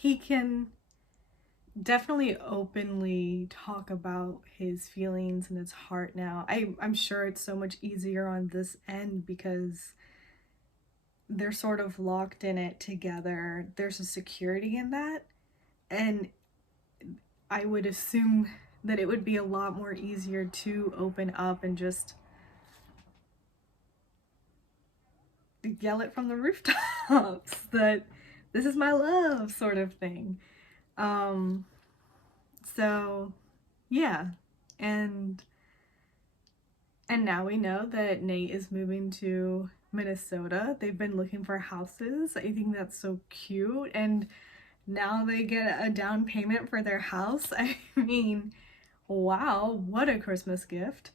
he can definitely openly talk about his feelings and his heart now. I'm sure it's so much easier on this end because they're sort of locked in it together. There's a security in that. And I would assume that it would be a lot more easier to open up and just yell it from the rooftops that this is my love, sort of thing. Um, so yeah, and and now we know that Nate is moving to Minnesota. They've been looking for houses. I think that's so cute, and now they get a down payment for their house. I mean, wow, what a Christmas gift.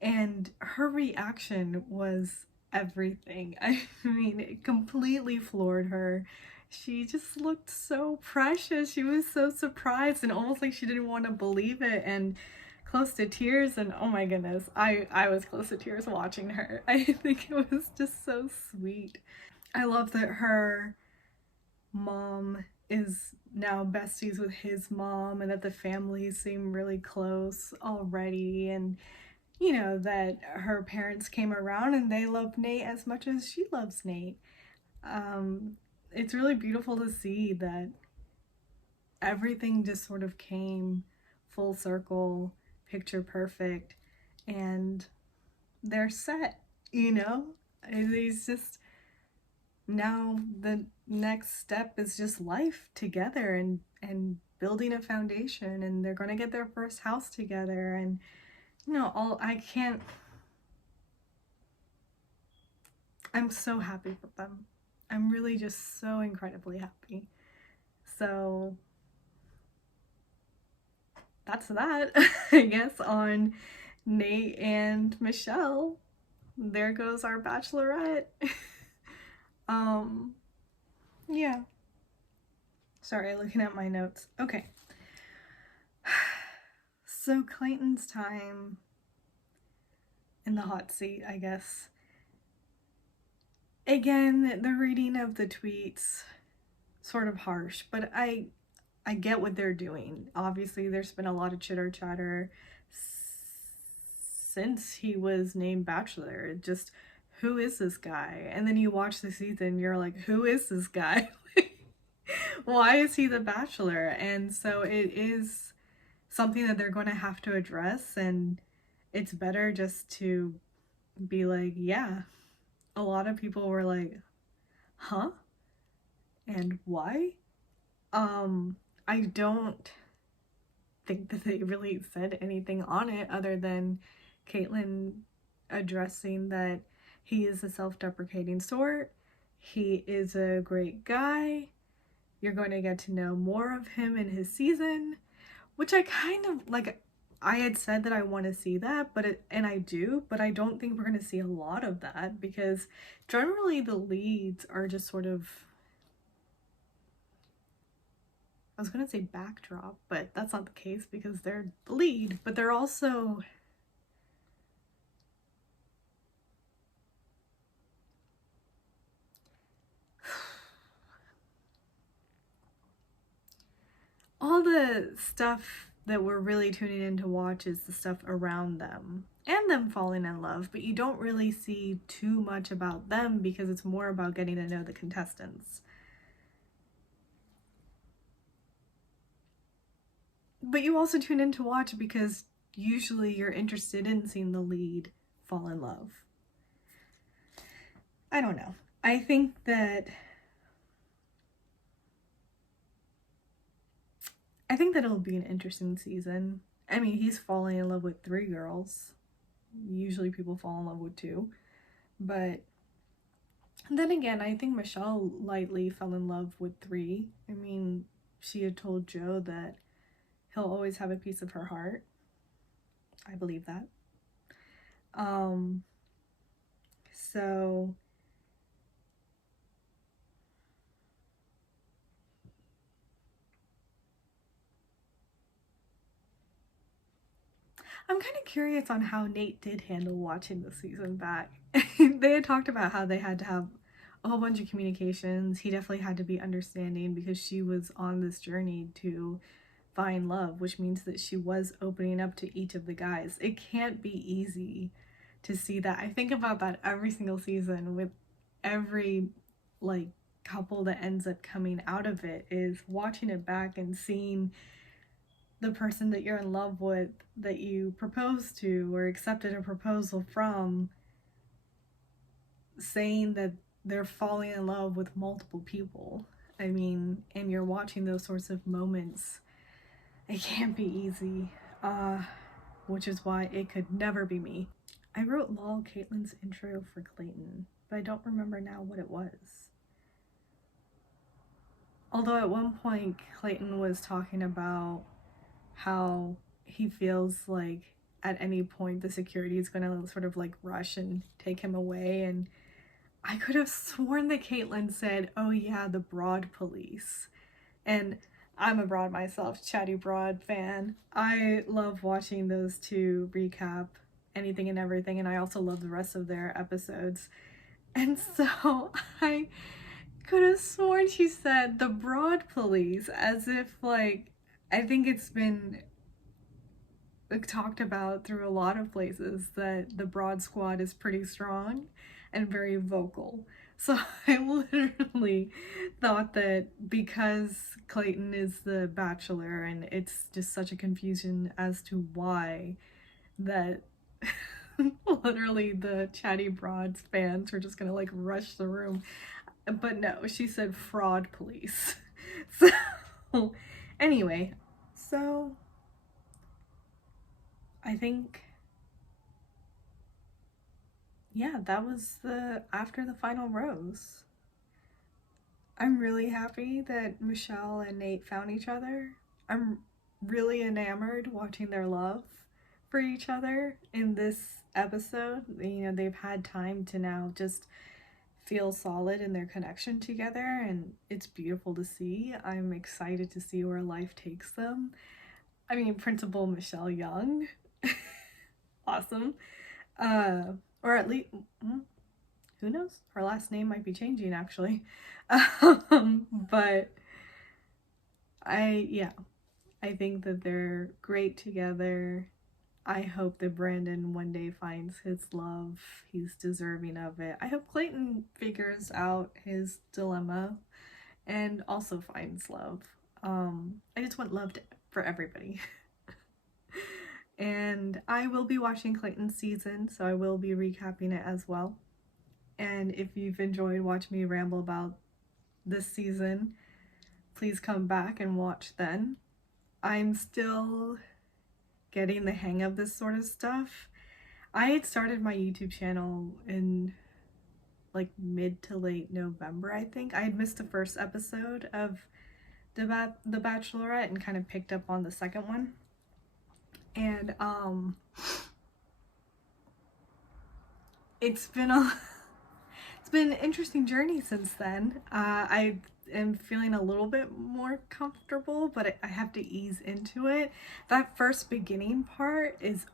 And her reaction was everything. I mean, it completely floored her. She just looked so precious. She was so surprised and almost like she didn't want to believe it and close to tears. And oh my goodness, I was close to tears watching her. I think it was just so sweet. I love that her mom is now besties with his mom and that the families seem really close already, and you know that her parents came around and they love Nate as much as she loves Nate. It's really beautiful to see that everything just sort of came full circle, picture perfect, and they're set, you know? It's just now the next step is just life together and building a foundation, and they're going to get their first house together, and you know, all I can't I'm so happy for them. I'm really just so incredibly happy. So that's that, I guess, on Nate and Michelle. There goes our Bachelorette. um, yeah. Sorry, looking at my notes. Okay. So Clayton's time in the hot seat, I guess. Again, the reading of the tweets sort of harsh, but I get what they're doing. Obviously, there's been a lot of chitter chatter since he was named Bachelor. Just who is this guy? And then you watch the season, you're like, who is this guy? Why is he the Bachelor? And so it is something that they're going to have to address, and it's better just to be like, yeah. A lot of people were like, huh? And why? I don't think that they really said anything on it other than Caitlyn addressing that he is a self-deprecating sort. He is a great guy. You're going to get to know more of him in his season, which I kind of like. I had said that I want to see that, and I do, but I don't think we're going to see a lot of that because generally the leads are just sort of, I was gonna say backdrop, but that's not the case because they're the lead, but they're also all the stuff that we're really tuning in to watch is the stuff around them and them falling in love, but you don't really see too much about them because it's more about getting to know the contestants. But you also tune in to watch because usually you're interested in seeing the lead fall in love. I don't know. I think that it'll be an interesting season. I mean, he's falling in love with 3 girls. Usually people fall in love with 2. But then again, I think Michelle lightly fell in love with 3. I mean, she had told Joe that he'll always have a piece of her heart. I believe that. So I'm kind of curious on how Nate did handle watching the season back. They had talked about how they had to have a whole bunch of communications. He definitely had to be understanding because she was on this journey to find love, which means that she was opening up to each of the guys. It can't be easy to see that. I think about that every single season with every like couple that ends up coming out of it, is watching it back and seeing the person that you're in love with, that you proposed to or accepted a proposal from, saying that they're falling in love with multiple people. I mean, and you're watching those sorts of moments. It can't be easy, which is why it could never be me. I wrote lol Caitlin's intro for Clayton, but I don't remember now what it was. Although at one point Clayton was talking about how he feels like at any point the security is going to sort of like rush and take him away, and I could have sworn that Caitlin said, oh yeah, the broad police. And I'm a broad myself, chatty broad fan. I love watching those two recap anything and everything, and I also love the rest of their episodes. And so I could have sworn she said the broad police, as if like, I think it's been talked about through a lot of places that the broad squad is pretty strong and very vocal. So I literally thought that because Clayton is the Bachelor and it's just such a confusion as to why, that literally the Chatty Broads fans were just gonna like rush the room. But no, she said fraud police. So anyway, so I think, yeah, that was after the final rose. I'm really happy that Michelle and Nate found each other. I'm really enamored watching their love for each other in this episode. You know, they've had time to now just feel solid in their connection together, and it's beautiful to see. I'm excited to see where life takes them. I mean, Principal Michelle Young, awesome. Or at least, who knows? Her last name might be changing actually. But I think that they're great together. I hope that Brandon one day finds his love. He's deserving of it. I hope Clayton figures out his dilemma and also finds love. I just want love for everybody. And I will be watching Clayton's season, so I will be recapping it as well. And if you've enjoyed watching me ramble about this season, please come back and watch then. I'm still getting the hang of this sort of stuff. I had started my YouTube channel in like mid to late November, I think. I had missed the first episode of The Bachelorette and kind of picked up on the second one. And it's been an interesting journey since then. I am feeling a little bit more comfortable, but I have to ease into it. That first beginning part is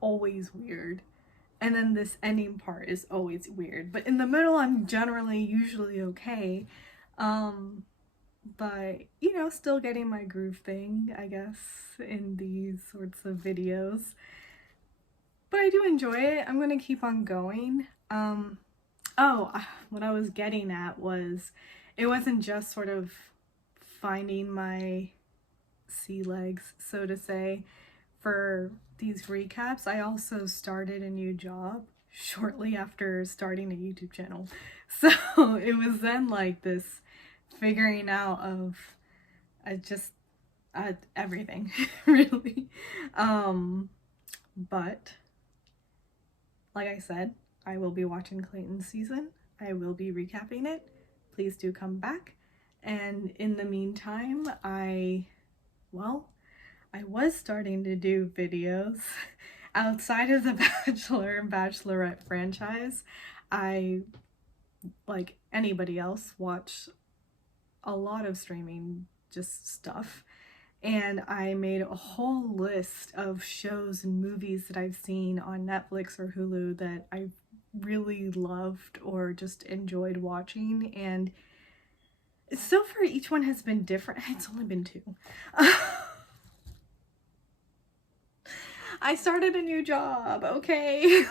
always weird, and then this ending part is always weird, but in the middle I'm usually okay. But you know, still getting my groove thing, I guess, in these sorts of videos. But I do enjoy it. I'm gonna keep on going. What I was getting at was, it wasn't just sort of finding my sea legs, so to say, for these recaps. I also started a new job shortly after starting a YouTube channel. So it was then like this figuring out of everything, really. But like I said, I will be watching Clayton's season. I will be recapping it. Please do come back. And in the meantime, I was starting to do videos outside of the Bachelor and Bachelorette franchise. I, like anybody else, watch a lot of streaming just stuff, and I made a whole list of shows and movies that I've seen on Netflix or Hulu that I really loved or just enjoyed watching, and so far each one has been different. It's only been 2. I started a new job, okay?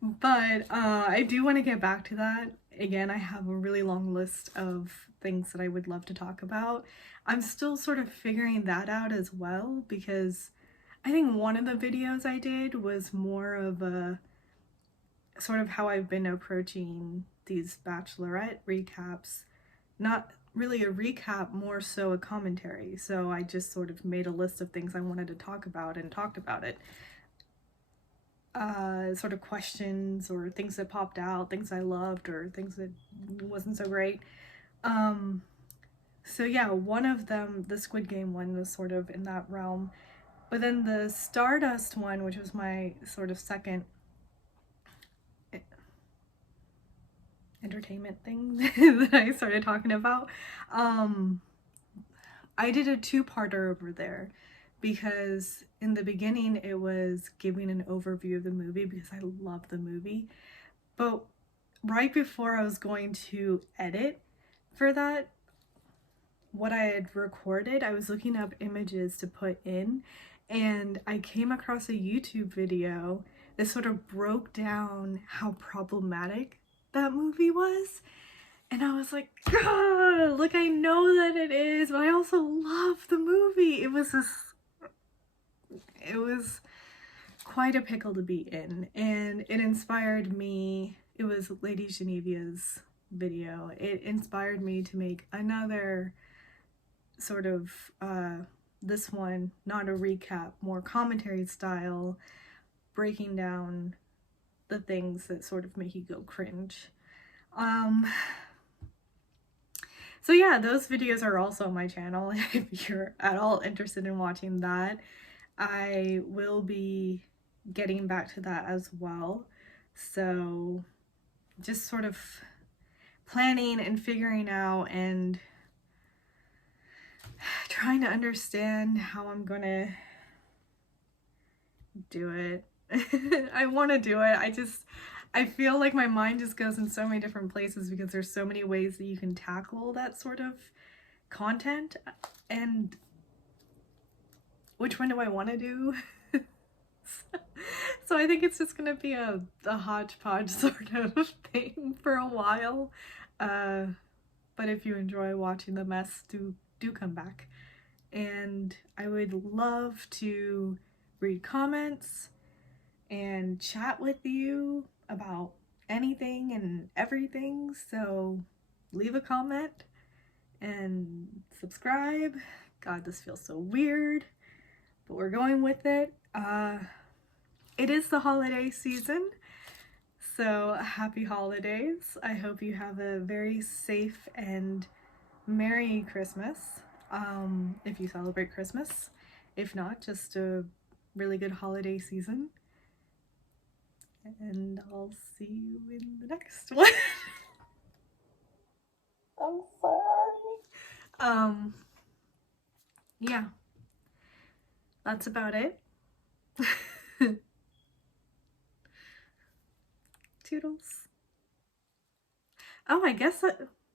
But I do want to get back to that. Again, I have a really long list of things that I would love to talk about. I'm still sort of figuring that out as well, because I think one of the videos I did was more of a sort of how I've been approaching these Bachelorette recaps. Not really a recap, more so a commentary. So I just sort of made a list of things I wanted to talk about and talked about it. Sort of questions or things that popped out, things I loved or things that wasn't so great. So yeah, one of them, the Squid Game one, was sort of in that realm. But then the Stardust one, which was my sort of second entertainment thing that I started talking about, I did a 2-parter over there, because in the beginning it was giving an overview of the movie because I love the movie, but right before I was going to edit for that, what I had recorded, I was looking up images to put in, and I came across a YouTube video that sort of broke down how problematic that movie was. And I was like, God, look, I know that it is, but I also love the movie. It was quite a pickle to be in, and it inspired me. It was Lady Genevia's video. It inspired me to make another sort of, this one, not a recap, more commentary style, breaking down the things that sort of make you go cringe. So yeah, those videos are also on my channel if you're at all interested in watching that. I will be getting back to that as well. So just sort of planning and figuring out and trying to understand how I'm gonna do it. I want to do it. I feel like my mind just goes in so many different places because there's so many ways that you can tackle that sort of content, and which one do I want to do? So I think it's just gonna be a hodgepodge sort of thing for a while. But if you enjoy watching the mess, do come back. And I would love to read comments and chat with you about anything and everything. So leave a comment and subscribe. God, this feels so weird, but we're going with it. It is the holiday season, so happy holidays. I hope you have a very safe and Merry Christmas, if you celebrate Christmas. If not, just a really good holiday season. And I'll see you in the next one. I'm sorry. Yeah, that's about it. Toodles. Oh, I guess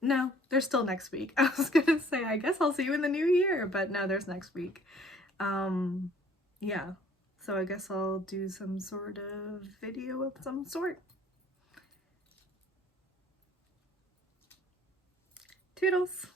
no, there's still next week. I was gonna say, I guess I'll see you in the new year, but no, there's next week. Yeah, so I guess I'll do some sort of video of some sort. Toodles.